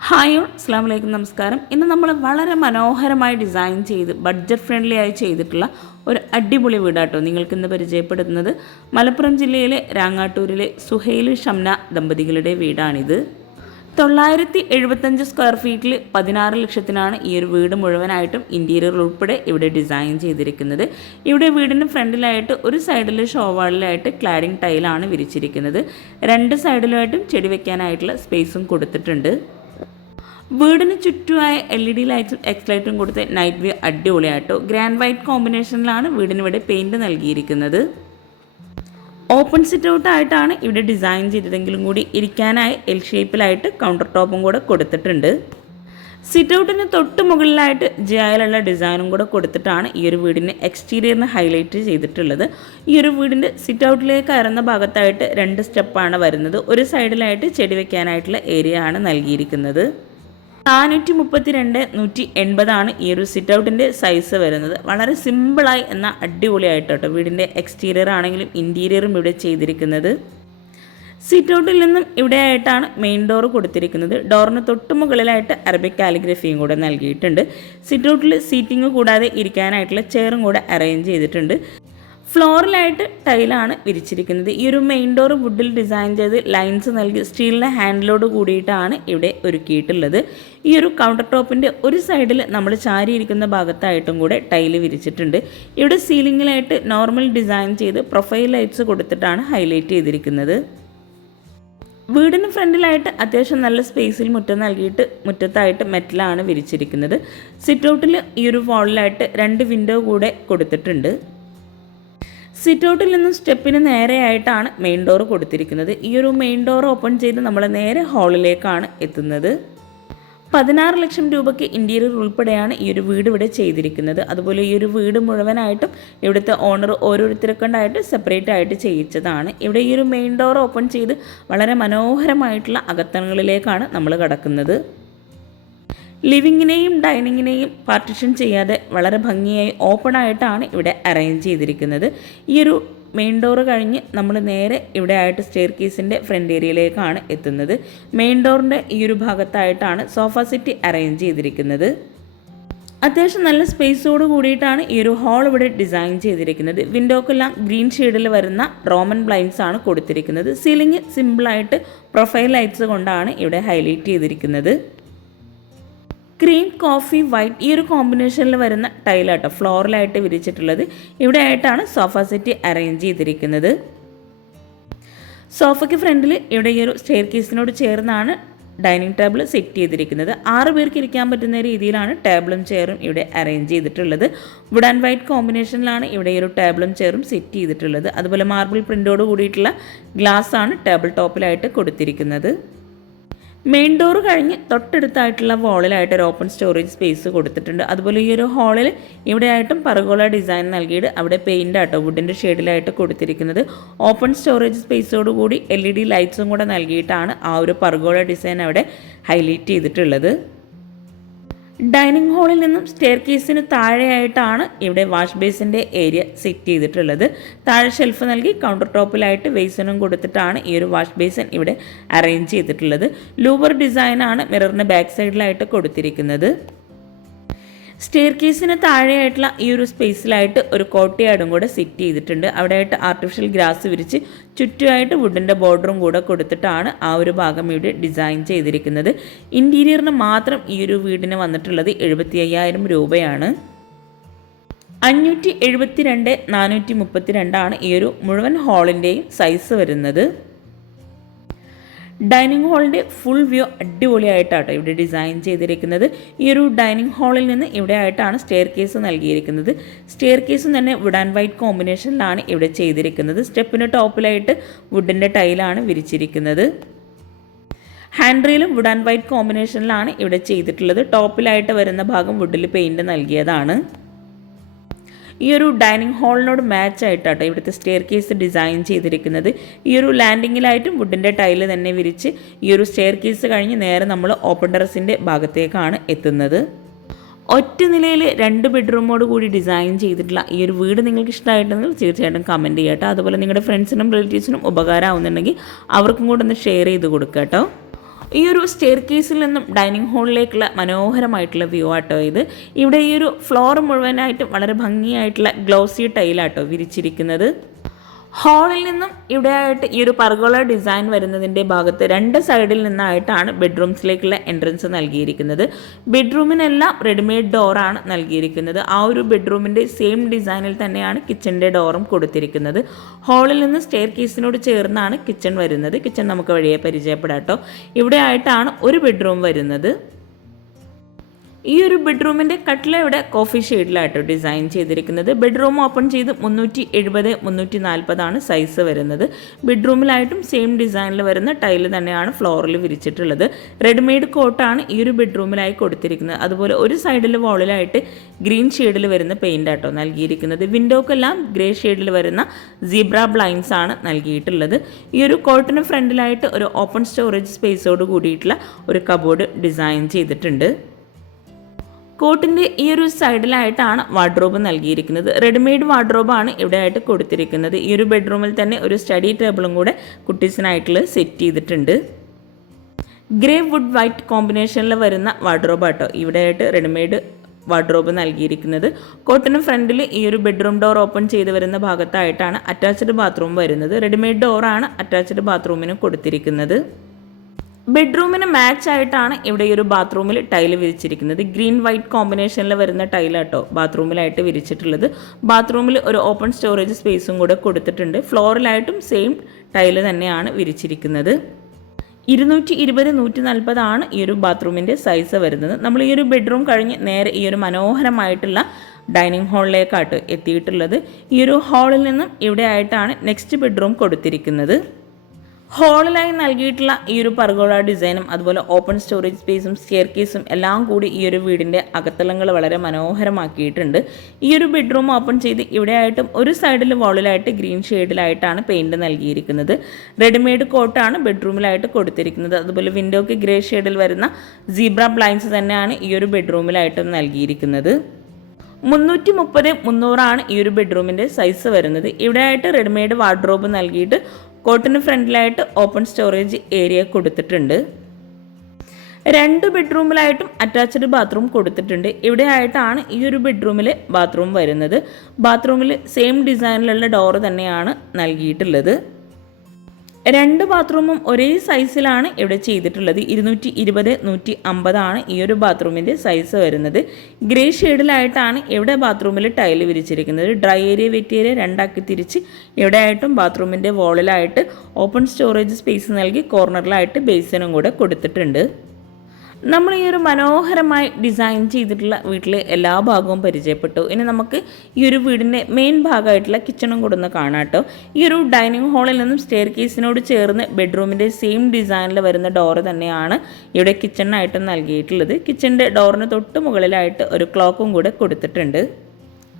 Hi അസ്സാം വലൈക്കും നമസ്കാരം. ഇന്ന് നമ്മൾ വളരെ മനോഹരമായി ഡിസൈൻ ചെയ്ത് ബഡ്ജറ്റ് ഫ്രണ്ട്ലി ആയി ചെയ്തിട്ടുള്ള ഒരു അടിപൊളി വീടാട്ടോ നിങ്ങൾക്ക് ഇന്ന് പരിചയപ്പെടുത്തുന്നത്. മലപ്പുറം ജില്ലയിലെ രാങ്ങാട്ടൂരിലെ സുഹൈൽ ഷംന ദമ്പതികളുടെ വീടാണിത്. തൊള്ളായിരത്തി എഴുപത്തഞ്ച് സ്ക്വയർ ഫീറ്റിൽ പതിനാറ് ലക്ഷത്തിനാണ് ഈ ഒരു വീട് മുഴുവനായിട്ടും ഇന്റീരിയർ ഉൾപ്പെടെ ഇവിടെ ഡിസൈൻ ചെയ്തിരിക്കുന്നത്. ഇവിടെ വീടിന് ഫ്രണ്ടിലായിട്ട് ഒരു സൈഡിൽ ഷോവാളിലായിട്ട് ക്ലാഡിംഗ് ടൈലാണ് വിരിച്ചിരിക്കുന്നത്. രണ്ട് സൈഡിലായിട്ടും ചെടി വെക്കാനായിട്ടുള്ള സ്പേസും കൊടുത്തിട്ടുണ്ട്. വീടിന് ചുറ്റുമായ എൽ ഇ ഡി ലൈറ്റ്സും എക്സ് ലൈറ്റും കൊടുത്ത് നൈറ്റ് വ്യൂ അടിപൊളിയായിട്ടോ ഗ്രാൻഡ് വൈറ്റ് കോമ്പിനേഷനിലാണ് വീടിന് ഇവിടെ പെയിന്റ് നൽകിയിരിക്കുന്നത്. ഓപ്പൺ സിറ്റ് ഔട്ട് ആയിട്ടാണ് ഇവിടെ ഡിസൈൻ ചെയ്തതെങ്കിലും കൂടി ഇരിക്കാനായി എൽ ഷേപ്പിലായിട്ട് കൗണ്ടർ ടോപ്പും കൂടെ കൊടുത്തിട്ടുണ്ട്. സിറ്റ് ഔട്ടിന് തൊട്ട് മുകളിലായിട്ട് ജിയായിലുള്ള ഡിസൈനും കൂടെ കൊടുത്തിട്ടാണ് ഈ ഒരു വീടിന്റെ എക്സ്റ്റീരിയറിന് ഹൈലൈറ്റ് ചെയ്തിട്ടുള്ളത്. ഈ ഒരു വീടിന്റെ സിറ്റ് ഔട്ടിലേക്ക് കയറുന്ന ഭാഗത്തായിട്ട് രണ്ട് സ്റ്റെപ്പാണ് വരുന്നത്. ഒരു സൈഡിലായിട്ട് ചെടി വെക്കാനായിട്ടുള്ള ഏരിയ ആണ് നൽകിയിരിക്കുന്നത്. നാനൂറ്റി മുപ്പത്തിരണ്ട് നൂറ്റി എൺപതാണ് ഈ ഒരു സിറ്റ് ഔട്ടിന്റെ സൈസ് വരുന്നത്. വളരെ സിമ്പിളായി എന്ന അടിപൊളിയായിട്ട് കേട്ടോ വീടിന്റെ എക്സ്റ്റീരിയർ ആണെങ്കിലും ഇന്റീരിയറും ഇവിടെ ചെയ്തിരിക്കുന്നത്. സിറ്റ് ഔട്ടിൽ നിന്നും ഇവിടെയായിട്ടാണ് മെയിൻ ഡോർ കൊടുത്തിരിക്കുന്നത്. ഡോറിന് തൊട്ട് മുകളിലായിട്ട് അറബിക് കാലിഗ്രഫിയും കൂടെ നൽകിയിട്ടുണ്ട്. സിറ്റ് ഔട്ടിൽ സീറ്റിംഗ് കൂടാതെ ഇരിക്കാനായിട്ടുള്ള ചെയറും കൂടെ അറേഞ്ച് ചെയ്തിട്ടുണ്ട്. ഫ്ലോറിലായിട്ട് ടൈലാണ് വിരിച്ചിരിക്കുന്നത്. ഈ ഒരു മെയിൻ ഡോർ വുഡിൽ ഡിസൈൻ ചെയ്ത് ലൈൻസ് നൽകി സ്റ്റീലിന്റെ ഹാൻഡിലോട് കൂടിയിട്ടാണ് ഇവിടെ ഒരുക്കിയിട്ടുള്ളത്. ഈ ഒരു കൗണ്ടർ ടോപ്പിന്റെ ഒരു സൈഡിൽ നമ്മൾ ചാരിയിരിക്കുന്ന ഭാഗത്തായിട്ടും കൂടെ ടൈൽ വിരിച്ചിട്ടുണ്ട്. ഇവിടെ സീലിങ്ങിലായിട്ട് നോർമൽ ഡിസൈൻ ചെയ്ത് പ്രൊഫൈൽ ലൈറ്റ്സ് കൊടുത്തിട്ടാണ് ഹൈലൈറ്റ് ചെയ്തിരിക്കുന്നത്. വീടിന് ഫ്രണ്ടിലായിട്ട് അത്യാവശ്യം നല്ല സ്പേസിൽ മുറ്റം നൽകിയിട്ട് മുറ്റത്തായിട്ട് മെറ്റലാണ് വിരിച്ചിരിക്കുന്നത്. സിറ്റ് ഔട്ടിൽ ഈ ഒരു വാളിലായിട്ട് രണ്ട് വിൻഡോ കൂടെ കൊടുത്തിട്ടുണ്ട്. സിറ്റ് ഔട്ടിൽ നിന്നും സ്റ്റെപ്പിന് നേരെയായിട്ടാണ് മെയിൻ ഡോർ കൊടുത്തിരിക്കുന്നത്. ഈ ഒരു മെയിൻ ഡോർ ഓപ്പൺ ചെയ്ത് നമ്മൾ നേരെ ഹാളിലേക്കാണ് എത്തുന്നത്. പതിനാറ് ലക്ഷം രൂപയ്ക്ക് ഇന്റീരിയർ ഉൾപ്പെടെയാണ് ഈ ഒരു വീട് ഇവിടെ ചെയ്തിരിക്കുന്നത്. അതുപോലെ ഈ ഒരു വീട് മുഴുവനായിട്ടും ഇവിടുത്തെ ഓണർ ഓരോരുത്തരെ കൊണ്ടായിട്ട് സെപ്പറേറ്റ് ആയിട്ട് ചെയ്യിച്ചതാണ്. ഇവിടെ ഈ ഒരു മെയിൻ ഡോർ ഓപ്പൺ ചെയ്ത് വളരെ മനോഹരമായിട്ടുള്ള അകത്തണങ്ങളിലേക്കാണ് നമ്മൾ കടക്കുന്നത്. ലിവിങ്ങിനെയും ഡൈനിങ്ങിനെയും പാർട്ടിഷൻ ചെയ്യാതെ വളരെ ഭംഗിയായി ഓപ്പൺ ആയിട്ടാണ് ഇവിടെ അറേഞ്ച് ചെയ്തിരിക്കുന്നത്. ഈ ഒരു മെയിൻ ഡോർ കഴിഞ്ഞ് നമ്മൾ നേരെ ഇവിടെ ആയിട്ട് സ്റ്റെയർ കേസിന്റെ ഫ്രണ്ട് ഏരിയയിലേക്കാണ് എത്തുന്നത്. മെയിൻ ഡോറിന്റെ ഈ ഒരു ഭാഗത്തായിട്ടാണ് സോഫ സിറ്റി അറേഞ്ച് ചെയ്തിരിക്കുന്നത്. അത്യാവശ്യം നല്ല സ്പേസോട് കൂടിയിട്ടാണ് ഈ ഒരു ഹാൾ ഇവിടെ ഡിസൈൻ ചെയ്തിരിക്കുന്നത്. വിൻഡോക്കെല്ലാം ഗ്രീൻ ഷെയ്ഡിൽ വരുന്ന റോമൻ ബ്ലൈൻസ് ആണ് കൊടുത്തിരിക്കുന്നത്. സീലിംഗ് സിമ്പിളായിട്ട് പ്രൊഫൈൽ ലൈറ്റ്സ് കൊണ്ടാണ് ഇവിടെ ഹൈലൈറ്റ് ചെയ്തിരിക്കുന്നത്. ക്രീം കോഫി വൈറ്റ് ഈ ഒരു കോമ്പിനേഷനിൽ വരുന്ന ടൈലാട്ടോ ഫ്ലോറിലായിട്ട് വിരിച്ചിട്ടുള്ളത്. ഇവിടെ ആയിട്ടാണ് സോഫ സെറ്റ് അറേഞ്ച് ചെയ്തിരിക്കുന്നത്. സോഫയ്ക്ക് ഫ്രണ്ടിൽ ഇവിടെ ഈ ഒരു സ്റ്റെയർ കേസിനോട് ചേർന്നാണ് ഡൈനിങ് ടേബിൾ സെറ്റ് ചെയ്തിരിക്കുന്നത്. ആറ് പേർക്ക് ഇരിക്കാൻ പറ്റുന്ന രീതിയിലാണ് ടേബിളും ചെയറും ഇവിടെ അറേഞ്ച് ചെയ്തിട്ടുള്ളത്. വുഡ് ആൻഡ് വൈറ്റ് കോമ്പിനേഷനിലാണ് ഇവിടെ ഈ ഒരു ടേബിളും ചെയറും സെറ്റ് ചെയ്തിട്ടുള്ളത്. അതുപോലെ മാർബിൾ പ്രിന്റോട് കൂടിയിട്ടുള്ള ഗ്ലാസ് ആണ് ടേബിൾ ടോപ്പിലായിട്ട് കൊടുത്തിരിക്കുന്നത്. മെയിൻ ഡോർ കഴിഞ്ഞ് തൊട്ടടുത്തായിട്ടുള്ള വാളിലായിട്ട് ഒരു ഓപ്പൺ സ്റ്റോറേജ് സ്പേസ് കൊടുത്തിട്ടുണ്ട്. അതുപോലെ ഈ ഒരു ഹാളിൽ ഇവിടെയായിട്ടും പർഗോള ഡിസൈൻ നൽകിയിട്ട് അവിടെ പെയിന്റ് ആട്ടോ വുഡിന്റെ ഷെയ്ഡിലായിട്ട് കൊടുത്തിരിക്കുന്നത്. ഓപ്പൺ സ്റ്റോറേജ് സ്പേസോടുകൂടി എൽ ഇ ഡി ലൈറ്റ്സും കൂടെ നൽകിയിട്ടാണ് ആ ഒരു പർഗോള ഡിസൈൻ അവിടെ ഹൈലൈറ്റ് ചെയ്തിട്ടുള്ളത്. ഡൈനിങ് ഹാളിൽ നിന്നും സ്റ്റെയർ കേസിന് താഴെയായിട്ടാണ് ഇവിടെ വാഷ് ബേസിന്റെ ഏരിയ സെറ്റ് ചെയ്തിട്ടുള്ളത്. താഴെ ഷെൽഫ് നൽകി കൗണ്ടർ ടോപ്പിലായിട്ട് ബേസിനും കൊടുത്തിട്ടാണ് ഈ ഒരു വാഷ് ബേസിൻ ഇവിടെ അറേഞ്ച് ചെയ്തിട്ടുള്ളത്. ലൂവർ ഡിസൈനാണ് മിററിന് ബാക്ക് സൈഡിലായിട്ട് കൊടുത്തിരിക്കുന്നത്. സ്റ്റെയർ കേസിന് താഴെയായിട്ടുള്ള ഈ ഒരു സ്പേസിലായിട്ട് ഒരു കോട്ടയാടും കൂടെ സെറ്റ് ചെയ്തിട്ടുണ്ട്. അവിടെയായിട്ട് ആർട്ടിഫിഷ്യൽ ഗ്രാസ് വിരിച്ച് ചുറ്റുമായിട്ട് വുഡിന്റെ ബോർഡറും കൂടെ കൊടുത്തിട്ടാണ് ആ ഒരു ഭാഗം ഇവിടെ ഡിസൈൻ ചെയ്തിരിക്കുന്നത്. ഇന്റീരിയറിന് മാത്രം ഈ ഒരു വീടിന് വന്നിട്ടുള്ളത് എഴുപത്തി അയ്യായിരം രൂപയാണ്. അഞ്ഞൂറ്റി എഴുപത്തി രണ്ട് നാനൂറ്റി മുപ്പത്തി രണ്ടാണ് ഈ ഒരു മുഴുവൻ ഹാളിന്റെയും സൈസ് വരുന്നത്. ഡൈനിങ് ഹാളിന്റെ ഫുൾ വ്യൂ അടിപൊളിയായിട്ടാണ് ഇവിടെ ഡിസൈൻ ചെയ്തിരിക്കുന്നത്. ഈ ഒരു ഡൈനിങ് ഹാളിൽ നിന്ന് ഇവിടെ ആയിട്ടാണ് സ്റ്റെയർ കേസ് നൽകിയിരിക്കുന്നത്. സ്റ്റെയർ കേസും തന്നെ വുഡ് ആൻഡ് വൈറ്റ് കോമ്പിനേഷനിലാണ് ഇവിടെ ചെയ്തിരിക്കുന്നത്. സ്റ്റെപ്പിന് ടോപ്പിലായിട്ട് വുഡിന്റെ ടൈലാണ് വിരിച്ചിരിക്കുന്നത്. ഹാൻഡ് റെയിലും വുഡ് ആൻഡ് വൈറ്റ് കോമ്പിനേഷനിലാണ് ഇവിടെ ചെയ്തിട്ടുള്ളത്. ടോപ്പിലായിട്ട് വരുന്ന ഭാഗം വുഡിൽ പെയിന്റ് നൽകിയതാണ്. ഈ ഒരു ഡൈനിങ് ഹാളിനോട് മാച്ച് ആയിട്ടാട്ടോ ഇവിടുത്തെ സ്റ്റെയർ കേസ് ഡിസൈൻ ചെയ്തിരിക്കുന്നത്. ഈ ഒരു ലാൻഡിങ്ങിലായിട്ടും വുഡിന്റെ ടൈൽ തന്നെ വിരിച്ച് ഈ ഒരു സ്റ്റെയർ കേസ് കഴിഞ്ഞ് നേരെ നമ്മൾ ഓപ്പൺ ടെറസിന്റെ ഭാഗത്തേക്കാണ് എത്തുന്നത്. ഒറ്റ നിലയിൽ രണ്ട് ബെഡ്റൂമോട് കൂടി ഡിസൈൻ ചെയ്തിട്ടുള്ള ഈ ഒരു വീട് നിങ്ങൾക്ക് ഇഷ്ടമായിട്ടുണ്ടെങ്കിൽ തീർച്ചയായിട്ടും കമന്റ് ചെയ്യാം കേട്ടോ അതുപോലെ നിങ്ങളുടെ ഫ്രണ്ട്സിനും റിലേറ്റീവ്സിനും ഉപകാരമാവുന്നുണ്ടെങ്കിൽ അവർക്കും കൂടെ ഒന്ന് ഷെയർ ചെയ്ത് കൊടുക്കുക കേട്ടോ ഈ ഒരു സ്റ്റെയർ കേസിൽ നിന്നും ഡൈനിങ് ഹാളിലേക്കുള്ള മനോഹരമായിട്ടുള്ള വ്യൂ ആട്ടോ ഇത്. ഇവിടെ ഈ ഒരു ഫ്ലോർ മുഴുവനായിട്ടും വളരെ ഭംഗിയായിട്ടുള്ള ഗ്ലോസി ടൈലാട്ടോ വിരിച്ചിരിക്കുന്നത്. ഹാളിൽ നിന്നും ഇവിടെയായിട്ട് ഈ ഒരു പർഗോള ഡിസൈൻ വരുന്നതിന്റെ ഭാഗത്ത് രണ്ട് സൈഡിൽ നിന്നായിട്ടാണ് ബെഡ്റൂംസിലേക്കുള്ള എൻട്രൻസ് നൽകിയിരിക്കുന്നത്. ബെഡ്റൂമിനെല്ലാം റെഡിമെയ്ഡ് ഡോറാണ് നൽകിയിരിക്കുന്നത്. ആ ഒരു ബെഡ്റൂമിന്റെ സെയിം ഡിസൈനിൽ തന്നെയാണ് കിച്ചന്റെ ഡോറും കൊടുത്തിരിക്കുന്നത്. ഹാളിൽ നിന്ന് സ്റ്റെയർ കേസിനോട് ചേർന്നാണ് കിച്ചൺ വരുന്നത്. കിച്ചൺ നമുക്ക് വഴിയെ പരിചയപ്പെടാം കേട്ടോ ഇവിടെ ആയിട്ടാണ് ഒരു ബെഡ്റൂം വരുന്നത്. ഈ ഒരു ബെഡ്റൂമിന്റെ കട്ടില ഇവിടെ കോഫി ഷെയ്ഡിലായിട്ടോ ഡിസൈൻ ചെയ്തിരിക്കുന്നത്. ബെഡ്റൂം ഓപ്പൺ ചെയ്ത് മുന്നൂറ്റി എഴുപത് മുന്നൂറ്റി നാൽപ്പതാണ് സൈസ് വരുന്നത്. ബെഡ്റൂമിലായിട്ടും സെയിം ഡിസൈനിൽ വരുന്ന ടൈൽ തന്നെയാണ് ഫ്ലോറിൽ വിരിച്ചിട്ടുള്ളത്. റെഡിമെയ്ഡ് കോട്ടാണ് ഈ ഒരു ബെഡ്റൂമിലായി കൊടുത്തിരിക്കുന്നത്. അതുപോലെ ഒരു സൈഡിൽ വാളിലായിട്ട് ഗ്രീൻ ഷെയ്ഡിൽ വരുന്ന പെയിന്റ് ആട്ടോ നൽകിയിരിക്കുന്നത് വിൻഡോക്കെല്ലാം ഗ്രേ ഷെയ്ഡിൽ വരുന്ന സീബ്ര ബ്ലൈൻസ് ആണ് നൽകിയിട്ടുള്ളത്. ഈ ഒരു കോട്ടിന് ഫ്രണ്ടിലായിട്ട് ഒരു ഓപ്പൺ സ്റ്റോറേജ് സ്പേസോട് കൂടിയിട്ടുള്ള ഒരു കബോർഡ് ഡിസൈൻ ചെയ്തിട്ടുണ്ട്. കോട്ടിന്റെ ഈ ഒരു സൈഡിലായിട്ടാണ് വാർഡ്രോബ് നൽകിയിരിക്കുന്നത്. റെഡിമെയ്ഡ് വാർഡ്രോബാണ് ഇവിടെ ആയിട്ട് കൊടുത്തിരിക്കുന്നത്. ഈ ഒരു ബെഡ്റൂമിൽ തന്നെ ഒരു സ്റ്റഡി ടേബിളും കൂടെ കുട്ടീസിനായിട്ടുള്ള സെറ്റ് ചെയ്തിട്ടുണ്ട്. ഗ്രേ വുഡ് വൈറ്റ് കോമ്പിനേഷനിൽ വരുന്ന വാർഡ്രോബ് ആട്ടോ ഇവിടെ ആയിട്ട് റെഡിമെയ്ഡ് വാർഡ്രോബ് നൽകിയിരിക്കുന്നത്. കോട്ടിന് ഫ്രണ്ടിൽ ഈ ഒരു ബെഡ്റൂം ഡോർ ഓപ്പൺ ചെയ്ത് വരുന്ന ഭാഗത്തായിട്ടാണ് അറ്റാച്ച്ഡ് ബാത്റൂം വരുന്നത്. റെഡിമെയ്ഡ് ഡോറാണ് അറ്റാച്ച്ഡ് ബാത്റൂമിന് കൊടുത്തിരിക്കുന്നത്. ബെഡ്റൂമിന് മാച്ച് ആയിട്ടാണ് ഇവിടെ ഈ ഒരു ബാത്റൂമിൽ ടൈൽ വിരിച്ചിരിക്കുന്നത്. ഗ്രീൻ വൈറ്റ് കോമ്പിനേഷനിൽ വരുന്ന ടൈലാട്ടോ ബാത്റൂമിലായിട്ട് വിരിച്ചിട്ടുള്ളത്. ബാത്റൂമിൽ ഒരു ഓപ്പൺ സ്റ്റോറേജ് സ്പേസും കൂടെ കൊടുത്തിട്ടുണ്ട്. ഫ്ലോറിലായിട്ടും സെയിം ടൈൽ തന്നെയാണ് വിരിച്ചിരിക്കുന്നത്. ഇരുന്നൂറ്റി ഇരുപത് നൂറ്റി നാൽപ്പതാണ് ഈ ഒരു ബാത്റൂമിന്റെ സൈസ് വരുന്നത്. നമ്മൾ ഈ ഒരു ബെഡ്റൂം കഴിഞ്ഞ് നേരെ ഈ ഒരു മനോഹരമായിട്ടുള്ള ഡൈനിങ് ഹാളിലേക്കാട്ട് എത്തിയിട്ടുള്ളത്. ഈ ഒരു ഹാളിൽ നിന്നും ഇവിടെ ആയിട്ടാണ് നെക്സ്റ്റ് ബെഡ്റൂം കൊടുത്തിരിക്കുന്നത്. ഹാളിലായി നൽകിയിട്ടുള്ള ഈ ഒരു പർഗോള ഡിസൈനും അതുപോലെ ഓപ്പൺ സ്റ്റോറേജ് സ്പേസും സ്റ്റെയർ കേസും എല്ലാം കൂടി ഈ ഒരു വീടിന്റെ അകത്തളങ്ങൾ വളരെ മനോഹരമാക്കിയിട്ടുണ്ട്. ഈ ഒരു ബെഡ്റൂം ഓപ്പൺ ചെയ്ത് ഇവിടെയായിട്ടും ഒരു സൈഡിൽ വാളിലായിട്ട് ഗ്രീൻ ഷെയ്ഡിലായിട്ടാണ് പെയിന്റ് നൽകിയിരിക്കുന്നത്. റെഡിമെയ്ഡ് കോട്ടാണ് ബെഡ്റൂമിലായിട്ട് കൊടുത്തിരിക്കുന്നത്. അതുപോലെ വിൻഡോയ്ക്ക് ഗ്രേ ഷെയ്ഡിൽ വരുന്ന സീബ്ര ബ്ലൈൻസ് തന്നെയാണ് ഈ ഒരു ബെഡ്റൂമിലായിട്ടും നൽകിയിരിക്കുന്നത്. മുന്നൂറ്റി മുപ്പത് മുന്നൂറാണ് ഈ ഒരു ബെഡ്റൂമിന്റെ സൈസ് വരുന്നത്. ഇവിടെയായിട്ട് റെഡിമെയ്ഡ് വാർഡ്രോബ് നൽകിയിട്ട് കോട്ടിന് ഫ്രണ്ടിലായിട്ട് ഓപ്പൺ സ്റ്റോറേജ് ഏരിയ കൊടുത്തിട്ടുണ്ട്. രണ്ട് ബെഡ്റൂമിലായിട്ടും അറ്റാച്ച്ഡ് ബാത്റൂം കൊടുത്തിട്ടുണ്ട്. ഇവിടെ ആയിട്ടാണ് ഈ ഒരു ബെഡ്റൂമിൽ ബാത്റൂം വരുന്നത്. ബാത്റൂമിൽ സെയിം ഡിസൈനിലുള്ള ഡോറ് തന്നെയാണ് നൽകിയിട്ടുള്ളത്. രണ്ട് ബാത്റൂമും ഒരേ സൈസിലാണ് ഇവിടെ ചെയ്തിട്ടുള്ളത്. ഇരുന്നൂറ്റി ഇരുപത് നൂറ്റി അമ്പതാണ് ഈ ഒരു ബാത്റൂമിന്റെ സൈസ് വരുന്നത്. ഗ്രേ ഷെയ്ഡിലായിട്ടാണ് ഇവിടെ ബാത്റൂമിൽ ടൈൽ വിരിച്ചിരിക്കുന്നത്. ഡ്രൈ ഏരിയ വെറ്റ് ഏരിയ രണ്ടാക്കി തിരിച്ച് ഇവിടെയായിട്ടും ബാത്റൂമിന്റെ വോളിലായിട്ട് ഓപ്പൺ സ്റ്റോറേജ് സ്പേസ് നൽകി കോർണറിലായിട്ട് ബേസിനും കൂടെ കൊടുത്തിട്ടുണ്ട്. നമ്മൾ ഈ ഒരു മനോഹരമായി ഡിസൈൻ ചെയ്തിട്ടുള്ള വീട്ടിലെ എല്ലാ ഭാഗവും പരിചയപ്പെട്ടു. ഇനി നമുക്ക് ഈ ഒരു വീടിന്റെ മെയിൻ ഭാഗമായിട്ടുള്ള കിച്ചണും കൂടെ ഒന്ന് കാണാം ഈ ഒരു ഡൈനിങ് ഹാളിൽ നിന്നും സ്റ്റെയർ കേസിനോട് ചേർന്ന് ബെഡ്റൂമിന്റെ സെയിം ഡിസൈനിൽ വരുന്ന ഡോറ് തന്നെയാണ് ഇവിടെ കിച്ചണിനായിട്ട് നൽകിയിട്ടുള്ളത്. കിച്ചണിന്റെ ഡോറിന് തൊട്ട് മുകളിലായിട്ട് ഒരു ക്ലോക്കും കൂടെ കൊടുത്തിട്ടുണ്ട്.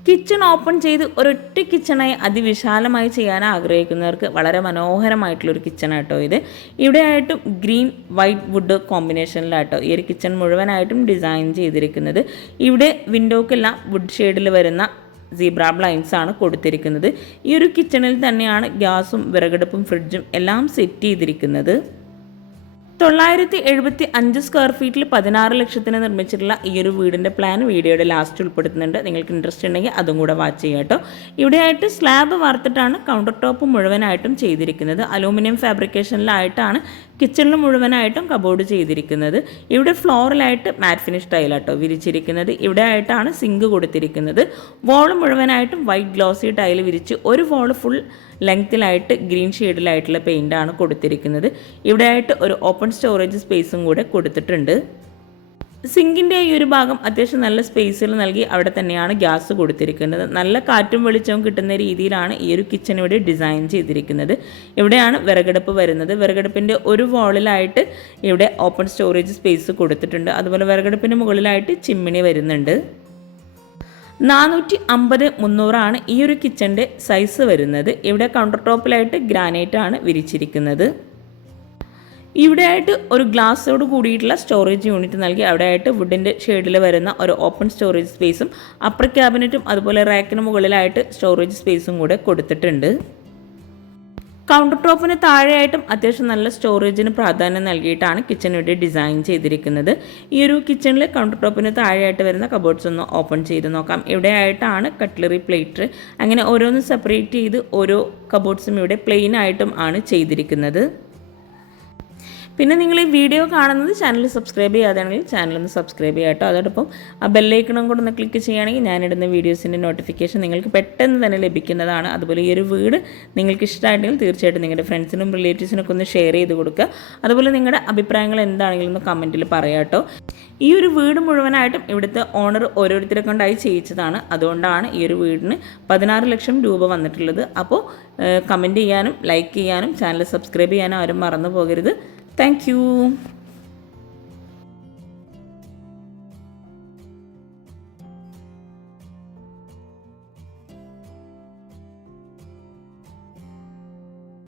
കിച്ചൺ ഓപ്പൺ ചെയ്ത് ഒരൊറ്റ കിച്ചണായി അതിവിശാലമായി ചെയ്യാൻ ആഗ്രഹിക്കുന്നവർക്ക് വളരെ മനോഹരമായിട്ടുള്ളൊരു കിച്ചണാട്ടോ ഇത്. ഇവിടെയായിട്ടും ഗ്രീൻ വൈറ്റ് വുഡ് കോമ്പിനേഷനിലാട്ടോ ഈ ഒരു കിച്ചൺ മുഴുവനായിട്ടും ഡിസൈൻ ചെയ്തിരിക്കുന്നത്. ഇവിടെ വിൻഡോക്കെല്ലാം വുഡ് ഷെയ്ഡിൽ വരുന്ന സീബ്ര ബ്ലൈൻസ് ആണ് കൊടുത്തിരിക്കുന്നത്. ഈ ഒരു കിച്ചണിൽ തന്നെയാണ് ഗ്യാസും വിറകടുപ്പും ഫ്രിഡ്ജും എല്ലാം സെറ്റ് ചെയ്തിരിക്കുന്നത്. തൊള്ളായിരത്തി എഴുപത്തി അഞ്ച് സ്ക്വയർ ഫീറ്റിൽ പതിനാറ് ലക്ഷത്തിന് നിർമ്മിച്ചിട്ടുള്ള ഈ ഒരു വീടിന്റെ പ്ലാൻ വീഡിയോയുടെ ലാസ്റ്റ് ഉൾപ്പെടുത്തുന്നുണ്ട്. നിങ്ങൾക്ക് ഇൻട്രസ്റ്റ് ഉണ്ടെങ്കിൽ അതും കൂടെ വാച്ച് ചെയ്യാം കേട്ടോ. ഇവിടെയായിട്ട് സ്ലാബ് വാർത്തിട്ടാണ് കൗണ്ടർ ടോപ്പ് മുഴുവനായിട്ടും ചെയ്തിരിക്കുന്നത്. അലൂമിനിയം ഫാബ്രിക്കേഷനിലായിട്ടാണ് കിച്ചണിൽ മുഴുവനായിട്ടും കബോർഡ് ചെയ്തിരിക്കുന്നത്. ഇവിടെ ഫ്ലോറിലായിട്ട് മാറ്റ് ഫിനിഷ് ടൈലാട്ടോ വിരിച്ചിരിക്കുന്നത്. ഇവിടെ ആയിട്ടാണ് സിങ്ക് കൊടുത്തിരിക്കുന്നത്. വോൾ മുഴുവനായിട്ടും വൈറ്റ് ഗ്ലോസി ടൈൽ വിരിച്ച് ഒരു വോൾ ഫുൾ ലെങ്ത്തിലായിട്ട് ഗ്രീൻ ഷെയ്ഡിലായിട്ടുള്ള ആണ് കൊടുത്തിരിക്കുന്നത്. ഇവിടെ ആയിട്ട് ഒരു ഓപ്പൺ സ്റ്റോറേജ് സ്പേസും കൂടെ കൊടുത്തിട്ടുണ്ട്. സിങ്കിന്റെ ഈ ഒരു ഭാഗം അത്യാവശ്യം നല്ല സ്പേസിൽ നൽകി അവിടെ തന്നെയാണ് ഗ്യാസ് കൊടുത്തിരിക്കുന്നത്. നല്ല കാറ്റും വെളിച്ചവും കിട്ടുന്ന രീതിയിലാണ് ഈ ഒരു കിച്ചൺ ഇവിടെ ഡിസൈൻ ചെയ്തിരിക്കുന്നത്. ഇവിടെയാണ് വിറകടുപ്പ് വരുന്നത്. വിറകടുപ്പിന്റെ ഒരു വാളിലായിട്ട് ഇവിടെ ഓപ്പൺ സ്റ്റോറേജ് സ്പേസ് കൊടുത്തിട്ടുണ്ട്. അതുപോലെ വിറകടുപ്പിന്റെ മുകളിലായിട്ട് ചിമ്മിണി വരുന്നുണ്ട്. നാനൂറ്റി അമ്പത് മുന്നൂറാണ് ഈ ഒരു കിച്ചന്റെ സൈസ് വരുന്നത്. ഇവിടെ കൗണ്ടർ ടോപ്പിലായിട്ട് ഗ്രാനൈറ്റ് ആണ് വിരിച്ചിരിക്കുന്നത്. ഇവിടെയായിട്ട് ഒരു ഗ്ലാസ്സോട് കൂടിയിട്ടുള്ള സ്റ്റോറേജ് യൂണിറ്റ് നൽകി അവിടെ ആയിട്ട് വുഡിന്റെ ഷെയ്ഡിൽ വരുന്ന ഒരു ഓപ്പൺ സ്റ്റോറേജ് സ്പേസും അപ്പർ ക്യാബിനറ്റും അതുപോലെ റാക്കിന് മുകളിലായിട്ട് സ്റ്റോറേജ് സ്പേസും കൂടെ കൊടുത്തിട്ടുണ്ട്. കൗണ്ടർ ടോപ്പിന് താഴെയായിട്ടും അത്യാവശ്യം നല്ല സ്റ്റോറേജിന് പ്രാധാന്യം നൽകിയിട്ടാണ് കിച്ചൺ ഇവിടെ ഡിസൈൻ ചെയ്തിരിക്കുന്നത്. ഈ ഒരു കിച്ചണിൽ കൗണ്ടർ ടോപ്പിന് താഴെയായിട്ട് വരുന്ന കബോർഡ്സ് ഒന്ന് ഓപ്പൺ ചെയ്ത് നോക്കാം. ഇവിടെയായിട്ടാണ് കട്ട്ലറി പ്ലേറ്റ് അങ്ങനെ ഓരോന്ന് സെപ്പറേറ്റ് ചെയ്ത് ഓരോ കബോർഡ്സും ഇവിടെ പ്ലെയിൻ ആയിട്ടും ആണ് ചെയ്തിരിക്കുന്നത്. പിന്നെ നിങ്ങൾ ഈ വീഡിയോ കാണുന്നത് ചാനൽ സബ്സ്ക്രൈബ് ചെയ്യാതാണെങ്കിൽ ചാനൽ ഒന്ന് സബ്സ്ക്രൈബ് ചെയ്യാം കേട്ടോ. അതോടൊപ്പം ആ ബെല്ലൈക്കണം കൂടെ ഒന്ന് ക്ലിക്ക് ചെയ്യുകയാണെങ്കിൽ ഞാനിടുന്ന വീഡിയോസിന്റെ നോട്ടിഫിക്കേഷൻ നിങ്ങൾക്ക് പെട്ടെന്ന് തന്നെ ലഭിക്കുന്നതാണ്. അതുപോലെ ഈ ഒരു വീട് നിങ്ങൾക്ക് ഇഷ്ടമായിട്ടെങ്കിൽ തീർച്ചയായിട്ടും നിങ്ങളുടെ ഫ്രണ്ട്സിനും റിലേറ്റീവ്സിനൊക്കെ ഒന്ന് ഷെയർ ചെയ്ത് കൊടുക്കുക. അതുപോലെ നിങ്ങളുടെ അഭിപ്രായങ്ങൾ എന്താണെങ്കിലും ഒന്ന് കമന്റിൽ പറയാം കേട്ടോ. ഈ ഒരു വീട് മുഴുവനായിട്ടും ഇവിടുത്തെ ഓണർ ഓരോരുത്തരെ കൊണ്ടായി ചെയ്യിച്ചതാണ്. അതുകൊണ്ടാണ് ഈ ഒരു വീടിന് പതിനാറ് ലക്ഷം രൂപ വന്നിട്ടുള്ളത്. അപ്പോൾ കമന്റ് ചെയ്യാനും ലൈക്ക് ചെയ്യാനും ചാനൽ സബ്സ്ക്രൈബ് ചെയ്യാനും ആരും മറന്നു പോകരുത്. Thank you.